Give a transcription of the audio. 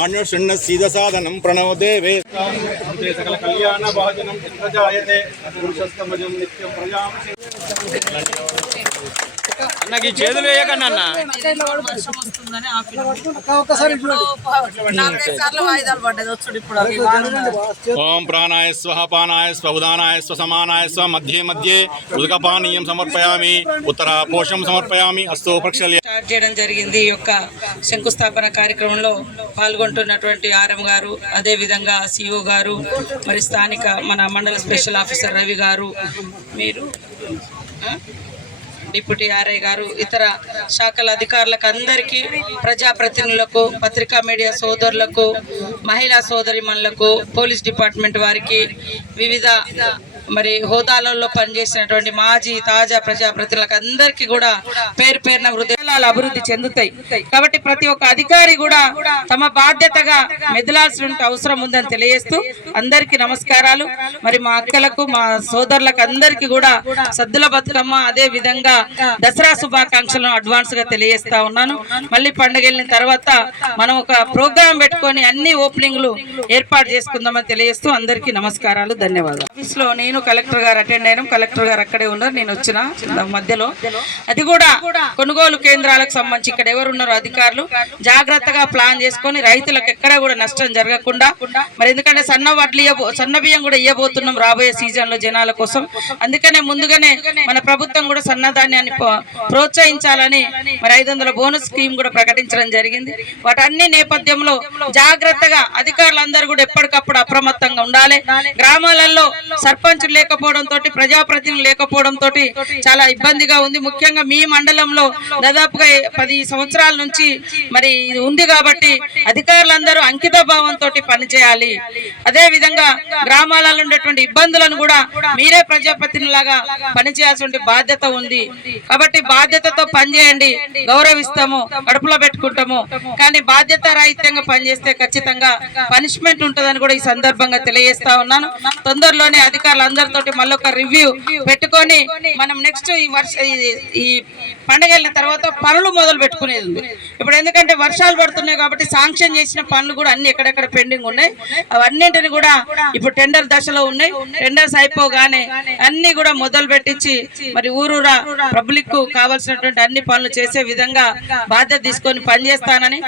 आण्यशृण्ण सीदसाधनं प्रणव देवे सकल कल्याण भाजनं प्रजायते पुरुषस्तमजं नित्यं प्रजां అన్నకి చేతులు వేయకండి అన్న వర్షం వస్తుందని ఓం ప్రాణాయ స్వః పానాయ స్వ ఉదానాయ స్వ సమానాయ స్వ మధ్యే మధ్యే ఉదకపానీయం సమర్పయామి ఉత్తర పోషం సమర్పయామి అస్తు ప్రక్షాళన స్టార్ట్ చేయడం జరిగింది. ఈ యొక్క శంకుస్థాపన కార్యక్రమంలో పాల్గొంటున్నటువంటి ఆర్ఎం గారు, అదే విధంగా సిఓ గారు, మరి స్థానిక మన మండల స్పెషల్ ఆఫీసర్ రవి గారు, మీరు డిప్యూటీ ఆర్ఐ గారు, ఇతర శాఖల అధికారులకు అందరికీ, ప్రజాప్రతినిధులకు, పత్రికా మీడియా సోదరులకు, మహిళా సోదరిమణులకు, పోలీస్ డిపార్ట్మెంట్ వారికి, వివిధ మరి హోదాలలో పనిచేసినటువంటి మాజీ తాజా ప్రజాప్రతినిధులకు అందరికీ కూడా పేరు పేరున హృదయాలు అభివృద్ధి చెందుతాయి. కాబట్టి ప్రతి ఒక్క అధికారి కూడా తమ బాధ్యతగా మెదలాల్సిన అవసరం ఉందని తెలియజేస్తూ అందరికీ నమస్కారాలు. మరి మా అక్కలకు, మా సోదరులకు అందరికీ కూడా సద్దుల బతుకమ్మ, అదే విధంగా దసరా శుభాకాంక్షలను అడ్వాన్స్ గా తెలియజేస్తా ఉన్నాను. మళ్ళీ పండుగ వెళ్ళిన తర్వాత మనం ఒక ప్రోగ్రాం పెట్టుకొని అన్ని ఓపెనింగ్లు ఏర్పాటు చేసుకుందామని తెలియజేస్తూ అందరికీ నమస్కారాలు, ధన్యవాదాలు. ఆఫీస్ లో నేను కలెక్టర్ గారు అటెండ్ అయినాం. కలెక్టర్ గారు అక్కడే ఉన్నారు, నేను వచ్చిన మధ్యలో. అది కూడా కొనుగోలు కేంద్రాలకు సంబంధించి ఇక్కడ ఎవరు ఉన్నారో అధికారులు జాగ్రత్తగా ప్లాన్ చేసుకొని రైతులకు ఎక్కడ కూడా నష్టం జరగకుండా, మరి ఎందుకంటే సన్న బియ్యం కూడా ఇవ్వబోతున్నాం రాబోయే సీజన్ లో జనాల కోసం. అందుకనే ముందుగానే మన ప్రభుత్వం కూడా సన్నధాన్యాన్ని ప్రోత్సహించాలని మరి 500 బోనస్ స్కీమ్ కూడా ప్రకటించడం జరిగింది. వాటన్ని నేపథ్యంలో జాగ్రత్తగా అధికారులందరూ కూడా ఎప్పటికప్పుడు అప్రమత్తంగా ఉండాలి. గ్రామాలలో సర్పంచ్ లేకపోవడంతో, ప్రజాప్రతినిధులు లేకపోవడంతో చాలా ఇబ్బందిగా ఉంది. ముఖ్యంగా మీ మండలంలో దాదాపుగా 10 సంవత్సరాల నుంచి మరి ఇది ఉంది కాబట్టి అధికారులందరూ అంకిత భావంతో పనిచేయాలి. అదే విధంగా గ్రామాలలో ఉండేటువంటి ఇబ్బందులను కూడా మీరే ప్రజాప్రతినిధులాగా పనిచేయాల్సిన బాధ్యత ఉంది. కాబట్టి బాధ్యతతో పనిచేయండి, గౌరవిస్తాము, కడుపులో పెట్టుకుంటాము. కానీ బాధ్యత రాహిత్యంగా పనిచేస్తే ఖచ్చితంగా పనిష్మెంట్ ఉంటుందని కూడా ఈ సందర్భంగా తెలియజేస్తా ఉన్నాను. తొందరలోనే అధికారులందరితో మళ్ళొక రివ్యూ పెట్టుకొని మనం నెక్స్ట్ ఈ పండుగ వెళ్ళిన తర్వాత పనులు మొదలు పెట్టుకునేది ఉంది. ఇప్పుడు ఎందుకంటే వర్షాలు పడుతున్నాయి కాబట్టి శాంక్షన్ చేసిన పనులు కూడా అన్ని ఎక్కడెక్కడ పెండింగ్ ఉన్నాయి. అవన్నింటిని కూడా ఇప్పుడు టెండర్ దశలో ఉన్నాయి. టెండర్స్ అయిపోగానే అన్ని కూడా మొదలు పెట్టించి మరి ఊరూరా పబ్లిక్ కు కావాల్సినటువంటి అన్ని పనులు చేసే విధంగా బాధ్యత తీసుకొని పనిచేస్తానని